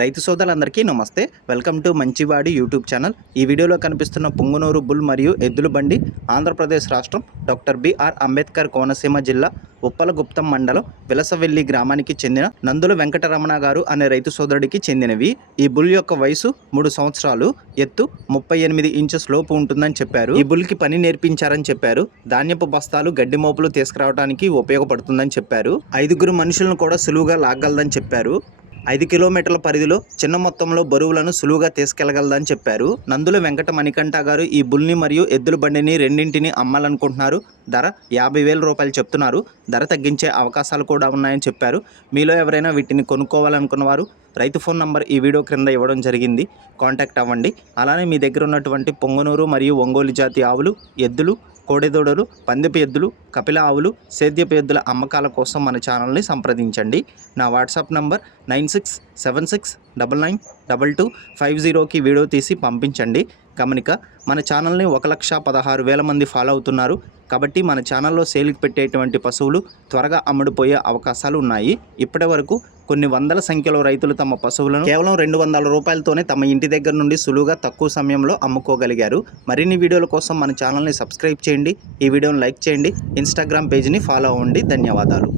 రైతు సోదరులందరికీ నమస్తే. వెల్కమ్ టు మంచివాడి యూట్యూబ్ ఛానల్. ఈ వీడియోలో కనిపిస్తున్న పుంగనూరు బుల్ మరియు ఎద్దుల బండి ఆంధ్రప్రదేశ్ రాష్ట్రం డాక్టర్ బిఆర్ అంబేద్కర్ కోనసీమ జిల్లా ఉప్పలగుప్తం మండలం విలసవెల్లి గ్రామానికి చెందిన నందుల వెంకటరమణ గారు అనే రైతు సోదరుడికి చెందినవి. ఈ బుల్ యొక్క వయసు 3 సంవత్సరాలు, ఎత్తు 38 ఇంచెస్ లోపు ఉంటుందని చెప్పారు. ఈ బుల్కి పని నేర్పించారని చెప్పారు. ధాన్యపు బస్తాలు, గడ్డి మోపులు తీసుకురావడానికి ఉపయోగపడుతుందని చెప్పారు. 5 మనుషులను కూడా సులువుగా లాగలదని చెప్పారు. 5 కిలోమీటర్ల పరిధిలో చిన్న మొత్తంలో బరువులను సులువుగా తీసుకెళ్లగలదని చెప్పారు. నందుల వెంకట మణికంఠ గారు ఈ బుల్ని మరియు ఎద్దుల బండిని రెండింటిని అమ్మాలనుకుంటున్నారు. ధర 50,000 రూపాయలు చెప్తున్నారు. ధర తగ్గించే అవకాశాలు కూడా ఉన్నాయని చెప్పారు. మీలో ఎవరైనా వీటిని కొనుక్కోవాలనుకున్న వారు రైతు ఫోన్ నంబర్ ఈ వీడియో క్రింద ఇవ్వడం జరిగింది. కాంటాక్ట్ అవ్వండి. అలానే మీ దగ్గర ఉన్నటువంటి పొంగనూరు మరియు ఒంగోలు జాతి ఆవులు, ఎద్దులు, కోడెదూడలు, పందెపు ఎద్దులు, కపిల ఆవులు, సేద్యపు ఎద్దుల అమ్మకాల కోసం మన ఛానల్ని సంప్రదించండి. నా వాట్సాప్ నంబర్ 9676992250కి వీడియో తీసి పంపించండి. గమనిక, మన ఛానల్ని 1,16,000 మంది ఫాలో అవుతున్నారు. కాబట్టి మన ఛానల్లో సేల్కి పెట్టేటువంటి పశువులు త్వరగా అమ్ముడుపోయే అవకాశాలు ఉన్నాయి. ఇప్పటి వరకు కొన్ని వందల సంఖ్యలో రైతులు తమ పశువులను కేవలం 200 రూపాయలతోనే తమ ఇంటి దగ్గర నుండి సులువుగా తక్కువ సమయంలో అమ్ముకోగలిగారు. మరిన్ని వీడియోల కోసం మన ఛానల్ని సబ్స్క్రైబ్ చేయండి. ఈ వీడియోని లైక్ చేయండి. ఇన్స్టాగ్రామ్ పేజ్ని ఫాలో అవ్వండి. ధన్యవాదాలు.